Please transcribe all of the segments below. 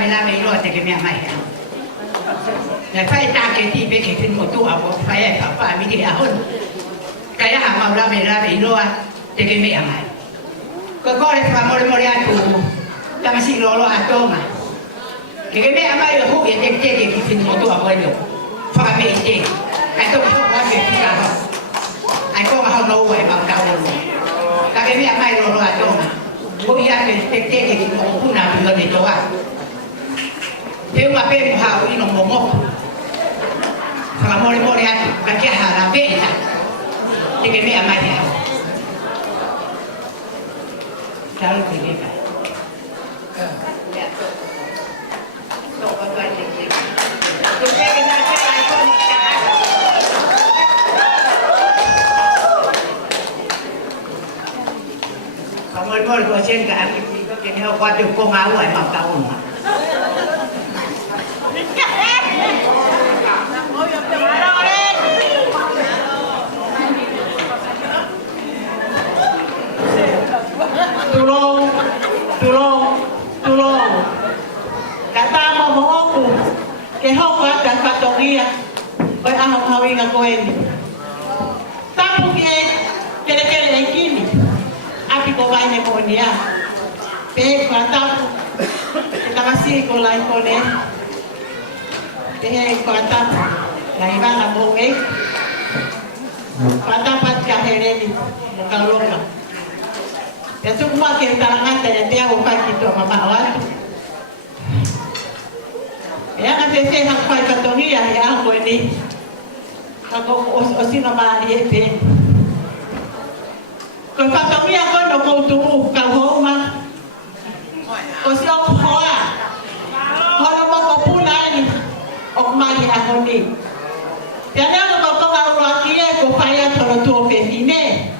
me la me lo te que me amai. La fai ta che ti be che tin mo tu a ko fai fa mi di a hon. Kaya ha ma la me lo te que me amai. Ko ko le fa mo a tu. La ma si lo a toma. Que me amai lo hu ye te que tin mo tu a ko yo. Fa me te. Ai to ko wa me ti ka. Ai ko ma ho no wa ma ka lo. Ka que me amai lo a toma. Ko ia ke te que mo ku na lo ni to wa. Te una pe ha ino mo. Fa mo a ka ke ha la pe. Te que me amai ya. Claro que llega. No, cuando hay que llegar. Usted que está ahí con el carajo. Como el morgo siempre que no cuatro con agua y mata uno. Tulong. Kata mo ako, ke hokwa dan patogia, oi ahok hawinga koeni. Tapu kele kini, api ko vai ne monia. Pe kata kita masih ko lai kone. Pe kata lai bana mo kata pat kahereni, kalonga. Ya semua kita langan dan dia upah kita mama awal. Ya kan saya hak pai katongi ya aku ini. Aku osino mali epe. Ko katongi aku no ko tumu ka homa. Osio hoa. Hono mo ko punani. Ok mali aku ni. Ya na ko ka ro aki e ko pai atoro tu femine.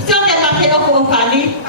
Sio que ma pe ko fani.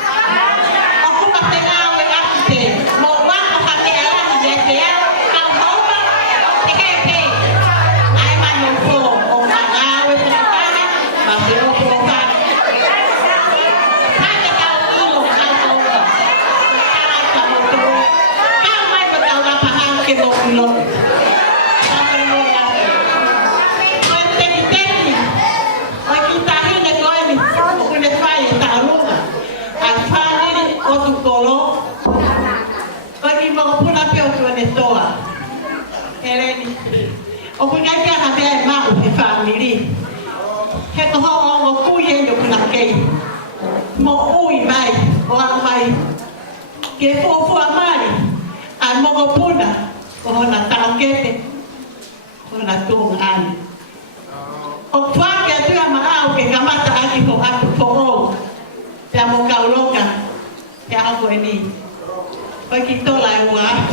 Aku nak cakap apa mak di family. Kita orang aku yangjuk nak key. Mau ui mai, orang mai. Kepo amari, an mau puna, kau nak tahu kete, kau nak tung an. Oktober tu ama au ke kamata aki ko aku poro. Ya mau kau lokan, ya aku ini. Bagi tu lai wah.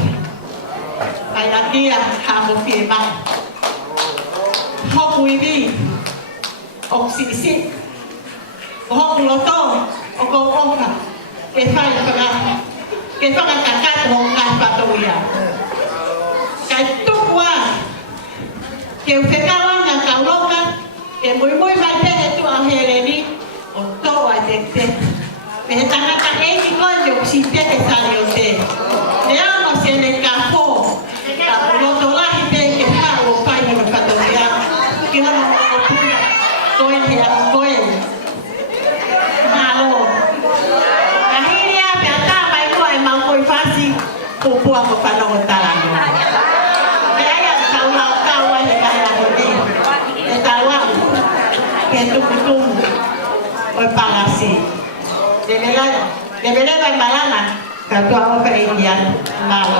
Ayah dia kamu firman. Hok wibi, oksisi, hok loto, oka, kefai kakak hok patoya. Kai tukwa, keufekawan yang kau lokan, muy mate itu ahereni, oto wajekte. Mehetana kaeni konjo site kesaliote. Dia masih le kapo, loto lah ite kefau pai no patoya. Kita mau punya koin yang koin malu akhirnya kata mai ko emang koi fasi pupu aku panong talan kaya kau yang kaya ini tawa ketuk oi pangasi debela malana katu aku ke India malu